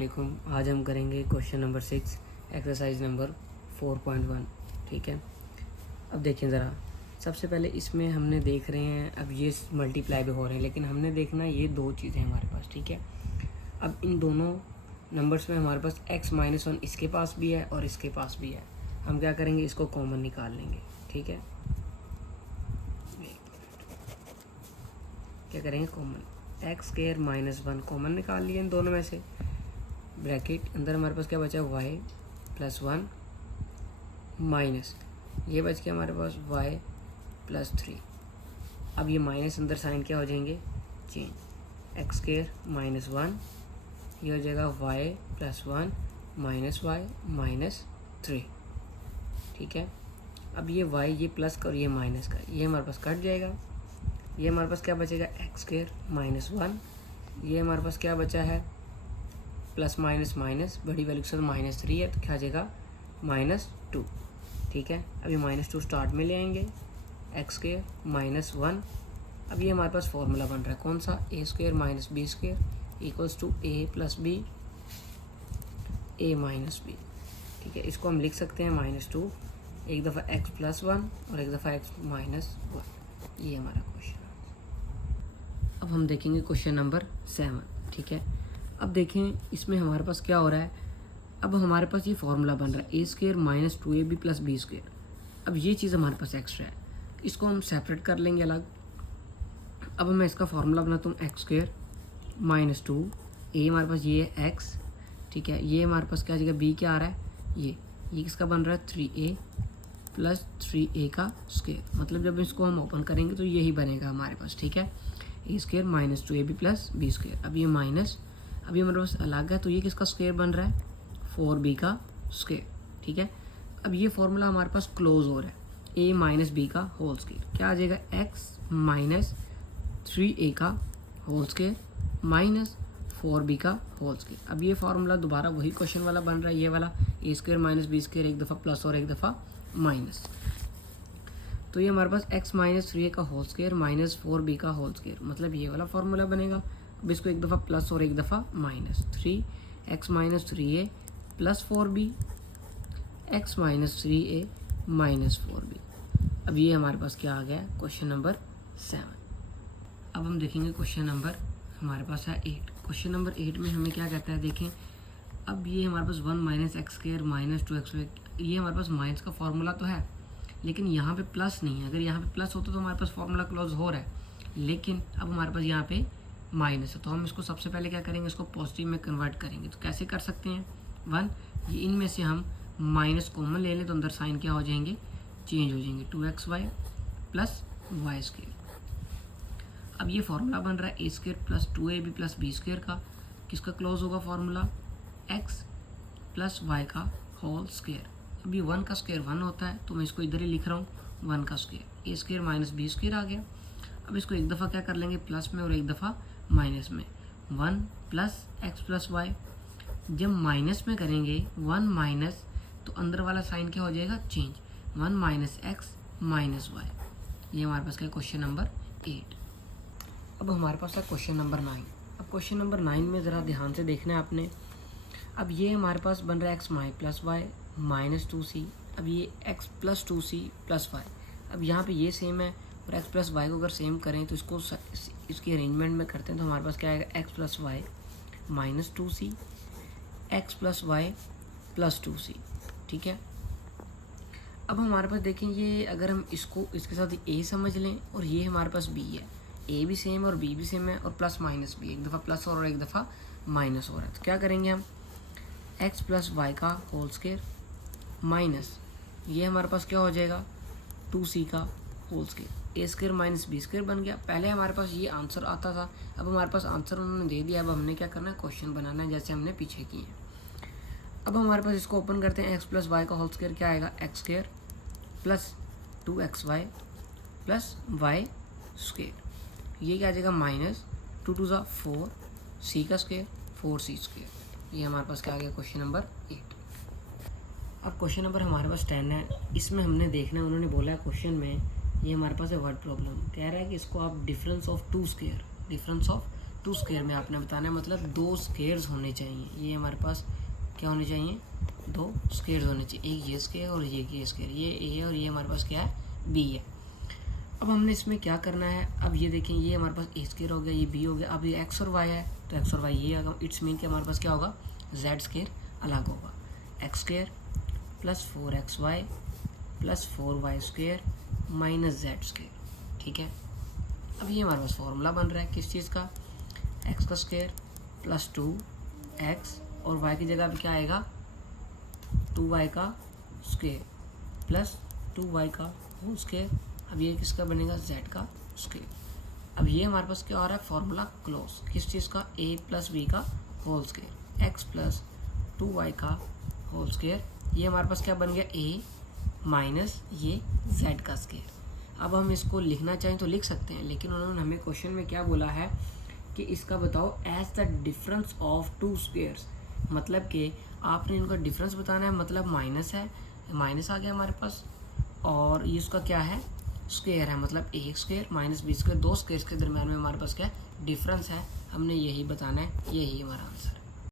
वालेकुम। आज हम करेंगे क्वेश्चन नंबर 6 एक्सरसाइज नंबर 4.1। ठीक है, अब देखें ज़रा। सबसे पहले इसमें हमने देख रहे हैं, अब ये मल्टीप्लाई भी हो रहे हैं, लेकिन हमने देखना ये दो चीज़ें हमारे पास। ठीक है, अब इन दोनों नंबर्स में हमारे पास x-1 इसके पास भी है और इसके पास भी है। हम क्या करेंगे, इसको कॉमन निकाल लेंगे। ठीक है, क्या करेंगे, कॉमन x² - 1 कॉमन निकाल लिए इन दोनों में से। ब्रैकेट अंदर हमारे पास क्या बचा, y + 1 माइनस ये बच गया हमारे पास y + 3। अब ये माइनस अंदर साइन क्या हो जाएंगे, चेंज। x² - 1 ये हो जाएगा y + 1 -y - 3। ठीक है, अब ये y ये प्लस का और ये माइनस का ये हमारे पास कट जाएगा। ये हमारे पास क्या बचेगा, x² - 1। ये हमारे पास क्या बचा है, प्लस माइनस माइनस बड़ी वैल्यू के साथ -3 है, तो क्या आ जाएगा -2। ठीक है, अभी -2 स्टार्ट में ले आएंगे, x² - 1। अब ये हमारे पास फॉर्मूला बन रहा है कौन सा, a² - b² = a + b a - b। ठीक है, इसको हम लिख सकते हैं -2, एक दफ़ा x + 1 और एक दफ़ा x - 1। ये हमारा क्वेश्चन। अब हम देखेंगे क्वेश्चन नंबर 7। ठीक है, अब देखें इसमें हमारे पास क्या हो रहा है। अब हमारे पास ये फार्मूला बन रहा है a² - 2ab + b²। अब ये चीज़ हमारे पास एक्स्ट्रा है, इसको हम सेपरेट कर लेंगे अलग। अब मैं इसका फार्मूला बनाता हूँ, x² - 2 a हमारे पास ये है x। ठीक है, ये हमारे पास क्या जगह b क्या आ रहा है, ये किसका बन रहा है 3a + 3a का स्क्वायर। मतलब जब इसको हम ओपन करेंगे तो यही बनेगा हमारे पास। ठीक है, a² - 2ab + b²। अब ये माइनस, अभी हमारे पास अलग है, तो ये किसका स्क्वायर बन रहा है, 4b का स्क्वायर। ठीक है, अब ये फॉर्मूला हमारे पास क्लोज हो रहा है, a - b का होल स्क्वायर क्या आ जाएगा, x - 3a का होल स्क्वायर -4b का होल स्क्वायर। अब ये फार्मूला दोबारा वही क्वेश्चन वाला बन रहा है, ये वाला a² - b² एक दफ़ा प्लस और एक दफ़ा माइनस। तो ये हमारे पास x - 3a का होल स्क्वायर -4b का होल स्क्वायर, मतलब ये वाला फार्मूला बनेगा। अब इसको एक दफ़ा प्लस और एक दफ़ा minus, 3x - 3a + 4b x - 3a - 4b। अब ये हमारे पास क्या आ गया, क्वेश्चन नंबर 7। अब हम देखेंगे क्वेश्चन नंबर हमारे पास है 8। क्वेश्चन नंबर 8 में हमें क्या कहता है, देखें। अब ये हमारे पास 1 - x² - 2x, ये हमारे पास माइनस का फार्मूला तो है, लेकिन यहाँ पे प्लस नहीं है। अगर यहाँ पे प्लस होता तो हमारे पास फार्मूला क्लोज हो रहा है, लेकिन अब हमारे पास यहाँ पे माइनस है, तो हम इसको सबसे पहले क्या करेंगे, इसको पॉजिटिव में कन्वर्ट करेंगे। तो कैसे कर सकते हैं, 1 ये इनमें से हम माइनस कॉमन ले लें तो अंदर साइन क्या हो जाएंगे, चेंज हो जाएंगे, 2xy + y²। अब ये फार्मूला बन रहा है a² + 2ab + b² का, किसका क्लोज होगा फार्मूला, x + y का होल स्क्वायर। अभी 1 का स्क्वायर 1 होता है, तो मैं इसको इधर ही लिख रहा हूँ, 1 का स्क्वायर a² - b² आ गया। अब इसको एक दफ़ा क्या कर लेंगे, प्लस में और एक दफ़ा माइनस में, 1 + x + y। जब माइनस में करेंगे 1 माइनस, तो अंदर वाला साइन क्या हो जाएगा, चेंज, 1 - x - y। ये हमारे पास क्या है, क्वेश्चन नंबर 8। अब हमारे पास है क्वेश्चन नंबर 9। अब क्वेश्चन नंबर 9 में ज़रा ध्यान से देखना है आपने। अब ये हमारे पास बन रहा है x + y - 2c। अब ये x + 2c + y। अब यहाँ पे ये सेम है, और x + y को अगर सेम करें तो इसको इसकी अरेंजमेंट में करते हैं, तो हमारे पास क्या आएगा, x + y - 2c x + y + 2c। ठीक है, अब हमारे पास देखें, ये अगर हम इसको इसके साथ a समझ लें, और ये हमारे पास b है, a भी सेम और b भी सेम है, और प्लस माइनस भी, एक दफ़ा प्लस और एक दफ़ा माइनस हो रहा है। तो क्या करेंगे हम, x + y का होल स्क्वायर माइनस ये हमारे पास क्या हो जाएगा, 2c का होल स्क्वायर, a² - b² बन गया। पहले हमारे पास ये आंसर आता था, अब हमारे पास आंसर उन्होंने दे दिया। अब हमने क्या करना है, क्वेश्चन बनाना है, जैसे हमने पीछे किए हैं। अब हमारे पास इसको ओपन करते हैं, x + y का होल स्क्वायर क्या आएगा, x² + 2xy + y²। ये क्या आ जाएगा, -2 × 2 = 4 c का स्क्वायर 4c²। ये हमारे पास क्या आ गया, क्वेश्चन नंबर 8। अब क्वेश्चन नंबर हमारे पास 10 है। इसमें हमने देखना है, उन्होंने बोला है क्वेश्चन में, ये हमारे पास है वर्ड प्रॉब्लम, कह रहा है कि इसको आप difference of 2 square two square में आपने बताना है, मतलब दो स्क्वायर्स होने चाहिए। ये हमारे पास क्या होने चाहिए, दो स्क्वायर्स होने चाहिए, एक ये स्क्वायर और ये स्क्वायर, ये ए है और ये हमारे पास क्या है, बी है। अब हमने इसमें क्या करना है, अब ये देखें ये हमारे पास ए स्क्वायर हो गया, ये बी हो गया, अब ये एक्स और वाई है तो एक्स और वाई ये आएगा, इट्स मीन कि हमारे पास क्या होगा, जेड स्क्वायर अलग होगा, x square plus 4xy plus 4y square minus Z square. ठीक है, अब ये हमारे पास फॉर्मूला बन रहा है किस चीज़ का, एक्स का स्क्वायर प्लस 2x और y की जगह अब क्या आएगा, 2y का स्क्वायर प्लस 2y का होल स्क्वायर। अब ये किसका बनेगा, z का स्क्वायर। अब ये हमारे पास क्या हो रहा है, फॉर्मूला क्लोज किस चीज़ का, a प्लस b का whole square, x plus 2y का होल स्क्वायर। ये हमारे पास क्या बन गया, a माइनस ये z का स्क्वायर। अब हम इसको लिखना चाहें तो लिख सकते हैं, लेकिन उन्होंने हमें क्वेश्चन में क्या बोला है कि इसका बताओ as the difference of two squares, मतलब कि आपने इनका डिफरेंस बताना है, मतलब माइनस है, माइनस आ गया हमारे पास, और ये इसका क्या है, स्क्वायर है, मतलब ए स्क्वायर माइनस बी स्क्वायर, दो स्क्वायर्स के दरम्यान में हमारे पास क्या डिफरेंस है, हमने यही बताना है, यही हमारा आंसर है।